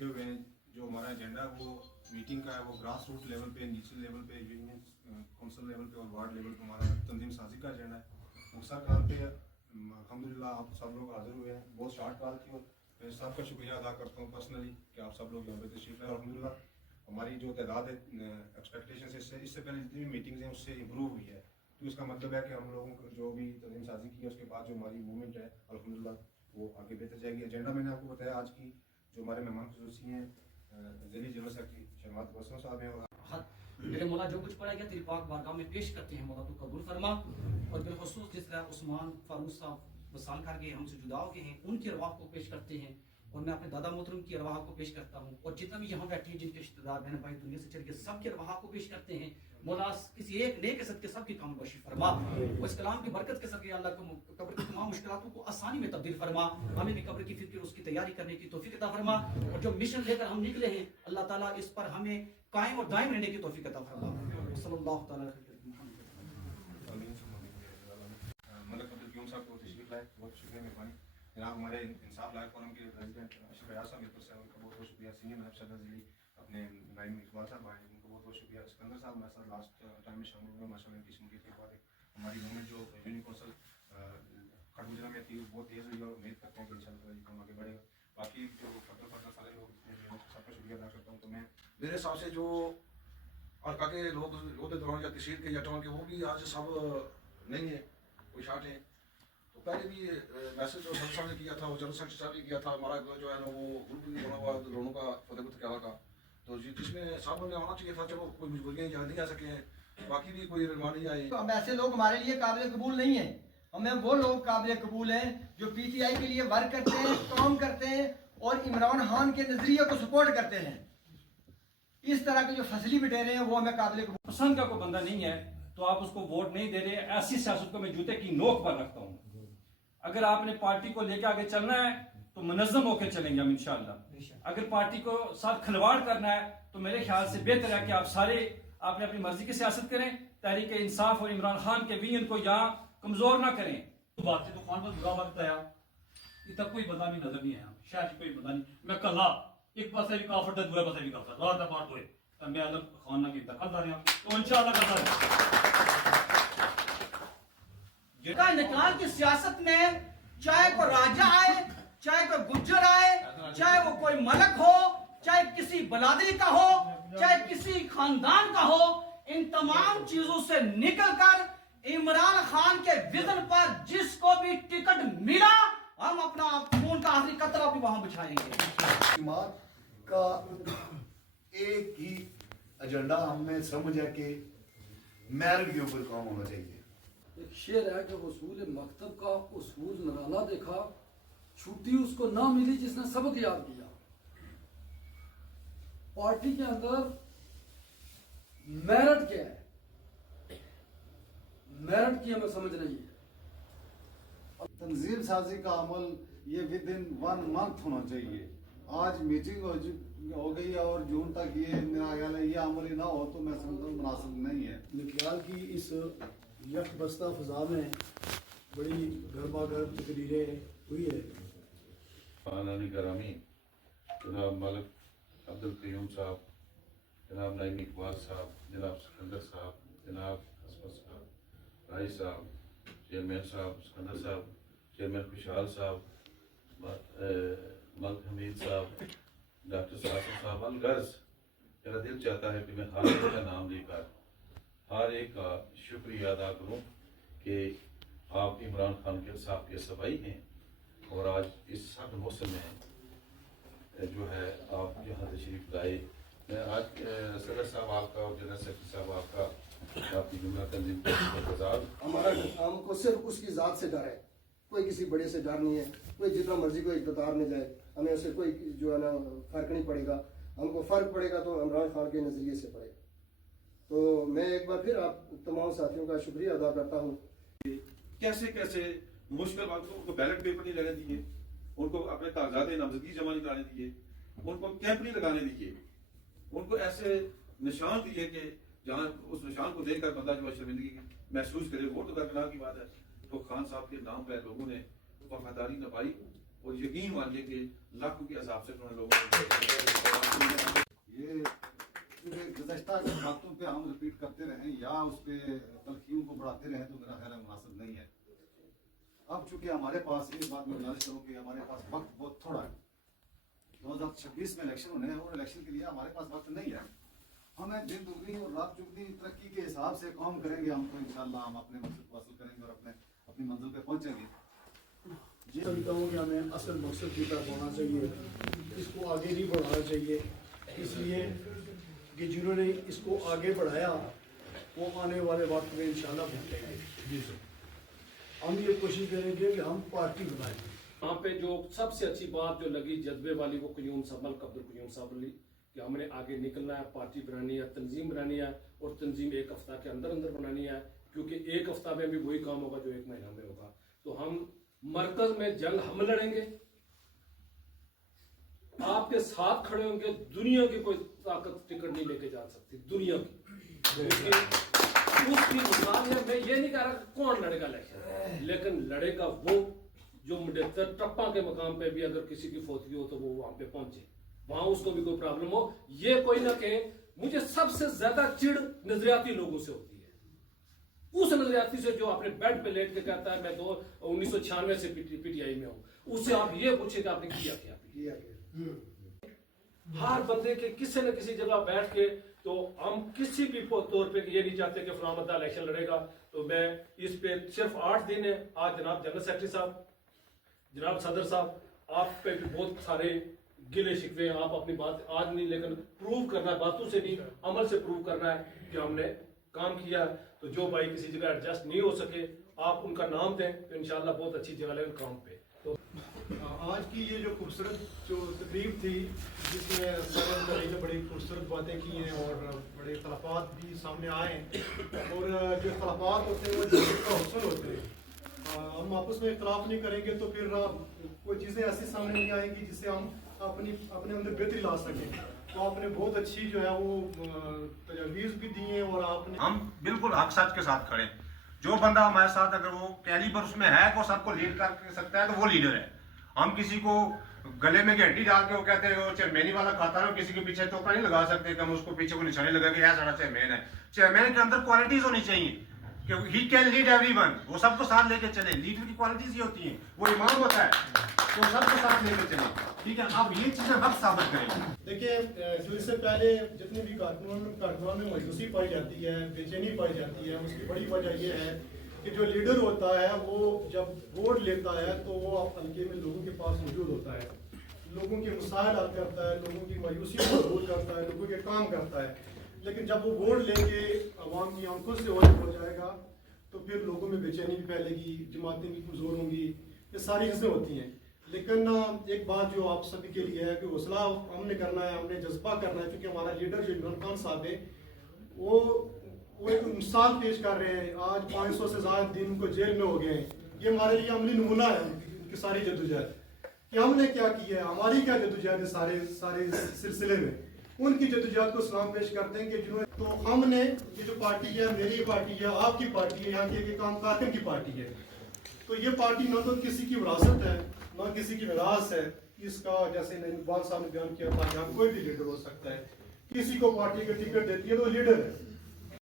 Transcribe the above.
रखे हुए हैं। जो हमारा एजेंडा वो मीटिंग का है, वो ग्रास रूट लेवल पे, निचले लेवल पे, यूनियन काउंसिल लेवल पे और वार्ड लेवल पे हमारा तंजीम साजी का एजेंडा है। मुख्तर कॉल पे अल्हम्दुलिल्लाह आप सब लोग हाजिर हुए हैं। बहुत शॉर्ट कॉल थी और मैं सबका शुक्रिया अदा करता हूँ पर्सनली कि आप सब लोग यहाँ पे तशरीफ लाए। अल्हम्दुलिल्लाह हमारी जो तादाद है एक्सपेक्टेशन से इससे पहले जितनी भी मीटिंग्स हैं उससे इम्प्रूव हुई है। तो इसका मतलब है कि हम लोगों को जो भी तंजीम साजी की है उसके बाद जो हमारी मूवमेंट है अल्हम्दुलिल्लाह वो आगे बेहतर जाएगी। एजेंडा मैंने आपको बताया आज की जो हमारे मेहमान खसूसी हैं ज़िली जनरल सेक्रेटरी शहमाद वसम साहब हैं। और मेरे मौला जो कुछ पढ़ा गया तेरी पाक बारगाह में पेश करते हैं, मौला तू कबूल फरमा। और बिलखुसूस जिस तरह उस्मान फारूक साहब वसाल कर गए हमसे जुदा हो गए हैं, उनकी अरवाह को पेश करते हैं। और मैं अपने दादा मोहतरम की अरवाह को पेश करता हूँ और जितना भी यहाँ बैठे हैं जिनके रिश्तेदार बहन भाई दुनिया से चल के सबके अरवाह को पेश करते हैं। मौला किसी एक नेक सदके सबकी काम बशी फरमा। और इस कलाम की बरकत के सदके अल्लाह को कब्र की तमाम मुश्किलातों को आसानी में तब्दील फरमा। हमें भी कब्र की फिक्र उसकी तैयारी करने की तौफीक अता फरमा। और जो मिशन लेकर हम निकले हैं अल्लाह ताला इस पर हमें कायम और दायम रहने की तौफीक अता फरमा। सल्लल्लाहु तआला अलैहि मलक अब्दुल क़यूम साहब को तशरीफ लाए, बहुत शुक्रिया मेहरबानी। जनाब हमारे इंसाफ लाइफ फोरम के प्रेसिडेंट अशरफ यार साहब मित्र साहब, उनका बहुत बहुत शुक्रिया। सीनियर नायब सदर ज़िली अपने नाइम इकबाल साहब आए, उनको बहुत बहुत शुक्रिया। सिकंदर साहब हमारे साथ लास्ट टाइम में शामिल हुए, माशाल्लाह इनकी शमूलियत के बाद हमारी मूवमेंट जो यूनियन कौंसिल खड़गुजरा में थी बहुत तेज़ हुई और उम्मीद करते हैं कि इंशाल्लाह ये काम आगे बढ़ेगा। बाकी जो फटर सारे लोग सबका शुक्रिया अदा करता हूँ। तो मैं मेरे हिसाब से जो हल्का के लोग ਉਹਦੇ दौरान या तहसील के या टाउन के वो भी आज सब नहीं है, कोई शार्ट है। तो पहले भी मैसेज जो सदर साहब ने किया था, वो जनरल सेक्रेटरी साहब ने किया था, हमारा जो है ना वो ग्रुप भी बना हुआ दोनों का फतेहपुर के का, तो जिसमें सब ने आना चाहिए था। चलो कोई मजबूरियाँ यहाँ नहीं आ सके हैं, बाकी भी कोई रहनुमा नहीं आई। अब ऐसे लोग हमारे लिए काबिल कबूल नहीं है। हमें वो लोग काबिल कबूल हैं जो पीटीआई के लिए वर्क करते हैं, काम करते हैं और इमरान खान के नजरिए को सपोर्ट करते हैं। इस तरह के जो फसली बिटेरे हैं वो हमें काबिल कबूल। पसंद का कोई बंदा नहीं है तो आप उसको वोट नहीं दे रहे। ऐसी सियासत को मैं जूते की नोक पर रखता हूँ। अगर आपने पार्टी को लेकर आगे चलना है तो मुनज़्ज़म होकर चलेंगे हम इंशाअल्लाह। अगर पार्टी को साथ खिलवाड़ करना है तो मेरे ख्याल से बेहतर है कि आप सारे आपने अपनी मर्जी की सियासत करें, तहरीक इंसाफ और इमरान खान के विजन को यहाँ कमजोर ना करें। तो बात है तो खान पर बुरा वक्त आया, इतना कोई बंदा भी नजर नहीं आया, शायद कोई बंदा नहीं। मैं कल एक पास भी काफर था, दूसरे पास भी काफर था, रात पार्ट हुए तो मैं अलग खान ना की दखल रहा तो इंशाअल्लाह करता है। निकाल की सियासत में चाहे कोई राजा आए, चाहे कोई गुज्जर आए, चाहे वो कोई मलक हो, चाहे किसी बलादरी का हो, चाहे किसी खानदान का हो, इन तमाम चीजों से निकलकर इमरान खान के विजन पर जिसको भी टिकट मिला हम अपना खून का आखिरी कतरा भी वहां बिछाएंगे। दिमाग का एक ही एजेंडा हमें समझ है कि मेरिट के ऊपर काम होना चाहिए। एक शेर है कि उसूल मकतब का उसूल नराला देखा, छुट्टी उसको ना मिली जिसने सबक याद किया। पार्टी के अंदर मेरिट क्या है, मेरिट की हमें समझ नहीं है। तंजीम साजी का अमल ये विद इन 1 मंथ होना चाहिए। आज मीटिंग हो गई और जून तक ये मेरा ख्याल है ये अमल ना हो तो मैं समझता हूँ मुनासिब नहीं है। निकलाल की इस यकबस्ता फजा में बड़ी गर्मा गर्म तकरीरें हुई है। फ़ानानी गरामी जनाब मलक अब्दुल क़यूम साहब, जनाब नाइम इकबाल साहब, जनाब सिकंदर साहब, जनाब हसमत साहब, राय साहब, चेयरमैन साहब सिकंदर साहब, चेयरमैन खुशहाल साहब, मलक हमीद साहब, डॉक्टर साहब अलगर्ज मेरा दिल चाहता है कि मैं हर एक का नाम लेकर हर एक का शुक्रिया अदा करूं कि आप इमरान खान के साहब के सबाई हैं और आज इस सख्त मौसम में जो है आप यहाँ तशरीफ लाए। मैं आज सदर साहब आपका और जनरल सेक्रेटरी साहब आपका आपकी जुमला तंजीम हमारा हमको सिर्फ उसकी ज़ात से डर है, कोई किसी बड़े से डर नहीं है। कोई जितना मर्जी कोई इक़्तिदार में जाए हमें उससे कोई जो है ना फ़र्क नहीं पड़ेगा। हमको फ़र्क पड़ेगा तो इमरान खान के नज़रिए से पड़ेगा। तो मैं एक बार फिर आप तमाम साथियों का शुक्रिया अदा करता हूँ। कैसे कैसे मुश्किल वक्त उनको बैलेट पेपर नहीं लगाने दिए, उनको अपने कागजात नामजदगी जमा नहीं कराने दिए, उनको कैंप नहीं लगाने दिए, उनको ऐसे निशान दिए कि जहाँ उस निशान को देखकर बंदा जो शर्मिंदगी महसूस करे। वो तो दरकनार की बात है। तो खान साहब के नाम पर लोगों ने वफादारी निभाई और यकीन मानिए कि लाखों के हिसाब से उन्होंने लोगों को ये गुज़श्ता बातों पे हम रिपीट करते रहें या उस पे तलखियों को बढ़ाते रहें तो मेरा ख्याल मुनासिब नहीं है। अब चूंकि हमारे पास एक बात मैं गुजारिश करूँ कि हमारे पास वक्त बहुत थोड़ा है, 2026 में इलेक्शन होने हैं और इलेक्शन के लिए हमारे पास वक्त नहीं है। हमें दिन दुगनी और रात चुगनी तरक्की के हिसाब से काम करेंगे हम तो इंशाल्लाह हम अपने मकसद को हासिल करेंगे और अपनी मंजिल पे पहुंचेंगे। जी समझता हूँ कि हमें असल मकसद की तरफ होना चाहिए, इसको आगे नहीं बढ़ाना चाहिए, इसलिए कि जिन्होंने इसको आगे बढ़ाया वो आने वाले वक्त में इंशाल्लाह भुगतेंगे। जी सर, हम ये कोशिश करेंगे कि हम पार्टी बनाएं। वहाँ पे जो सबसे अच्छी बात जो लगी जज्बे वाली वो क्यूम सबल अब्दुल क्यूम साहब ली कि हमने आगे निकलना है, पार्टी बनानी है, तंजीम बनानी है और तंजीम एक हफ्ता के अंदर अंदर बनानी है, क्योंकि एक हफ्ता में भी वही काम होगा जो एक महीना में होगा। तो हम मरकज में जंग हम लड़ेंगे, आपके साथ खड़े होंगे, दुनिया की कोई ताकत टिकट नहीं लेके जा सकती दुनिया की। उसकी मिसाल है, मैं ये नहीं कह रहा कौन लड़ेगा इलेक्शन, लेकिन लड़ेगा वो जो मुडत्तर टप्पा के मकाम पे भी अगर किसी की फौतगी हो तो वो वहां पे पहुंचे, वहां उसको भी कोई प्रॉब्लम हो। ये कोई ना कहे, मुझे सबसे ज्यादा चिढ़ नजरियाती लोगों से होती है, उस नजरियाती से जो अपने बेड पे लेट के कहता है मैं तो 1996 से पीटीआई में हूं, उससे आप ये पूछे कि आपने किया क्या। हर बंदे के किसी न किसी जगह बैठ के, तो हम किसी भी तौर पे ये नहीं चाहते कि फलां बंदा इलेक्शन लड़ेगा। तो मैं इस पे सिर्फ 8 दिन है, आज जनाब जनरल सेक्रेटरी साहब, जनाब सदर साहब, आप पे भी बहुत सारे गिले शिकवे हैं, आप अपनी बात आज नहीं लेकिन प्रूव करना है, बातों से नहीं अमल से प्रूव करना है कि हमने काम किया। तो जो भाई किसी जगह एडजस्ट नहीं हो सके आप उनका नाम दें तो इंशाल्लाह बहुत अच्छी जगह लगे काम पे। तो आज की ये जो खूबसूरत जो तकरीब थी जिसमें सदर ने बड़ी खूबसूरत बातें की हैं और बड़े इख्तलाफात भी सामने आए हैं, और जो इख्तलाफात होते हैं वो जमीयत का हुस्न होते हैं। हम आपस में इख्तलाफ नहीं करेंगे तो फिर कोई चीज़ें ऐसी सामने नहीं आएंगी जिससे हम अपने अंदर बेहतरी ला सकें। तो आपने बहुत अच्छी जो है वो तजवीज़ भी दी हैं और आपने हम बिल्कुल हक सच के साथ खड़े। जो बंदा हमारे साथ अगर वो कैलिबर उसमें है वो सबको लीड कर सकता है तो वो लीडर है। हम किसी को गले में घंटी डाल के वो कहते हैं वो चेयरमैनी वाला खाता है, किसी के पीछे टोका नहीं लगा सकते कि हम उसको पीछे को निशानी लगा के सारा चेयरमैन है। चेयरमैन के अंदर क्वालिटीज होनी चाहिए कि ही कैन लीड एवरीवन, वो सबको साथ लेके चले। लीडर की क्वालिटीज ही होती हैं, वो इमाम होता है तो सबको साथ लेके चले। ठीक है, अब ये चीजें वक्त साबित करेंगे। देखिए जो इससे पहले जितने भी कारकुनान में मायूसी पाई जाती है, बेचैनी पाई जाती है, उसकी बड़ी वजह यह है कि जो लीडर होता है वो जब वोट लेता है तो वो हल्के में लोगों के पास मौजूद होता है, लोगों के मसाइल हल करता है, लोगों की मायूसी को दूर करता है, लोगों के काम करता है। लेकिन जब वो वोट लेके आवाम की आंखों से ओझल हो जाएगा तो फिर लोगों में बेचैनी भी फैलेगी, जमातें भी कमज़ोर होंगी, ये सारी चीज़ें होती हैं। लेकिन एक बात जो आप सभी के लिए है कि हौसला हमने करना है, हमने जज्बा करना है, क्योंकि हमारा लीडर जो इमरान खान साहब है वो एक मिसाल पेश कर रहे हैं। आज 500 से ज़्यादा दिन उनको जेल में हो गए हैं। ये हमारे लिए अमली नमूना है उनकी सारी जद्दोजहद कि हमने क्या किया है, हमारी क्या जद्दोजहद है सारे सिलसिले में। उनकी जद्दोजहद को सलाम पेश करते हैं कि जिन्होंने तो हमने ये जो पार्टी है, मेरी पार्टी है, आपकी पार्टी है, यहाँ के काम कारकन की पार्टी है। तो ये पार्टी न तो किसी की विरासत है न किसी की विरासत है। इसका जैसे इकबाल साहब ने बयान किया था, यहाँ कोई भी लीडर हो सकता है, किसी को पार्टी का टिकट देती है तो लीडर है।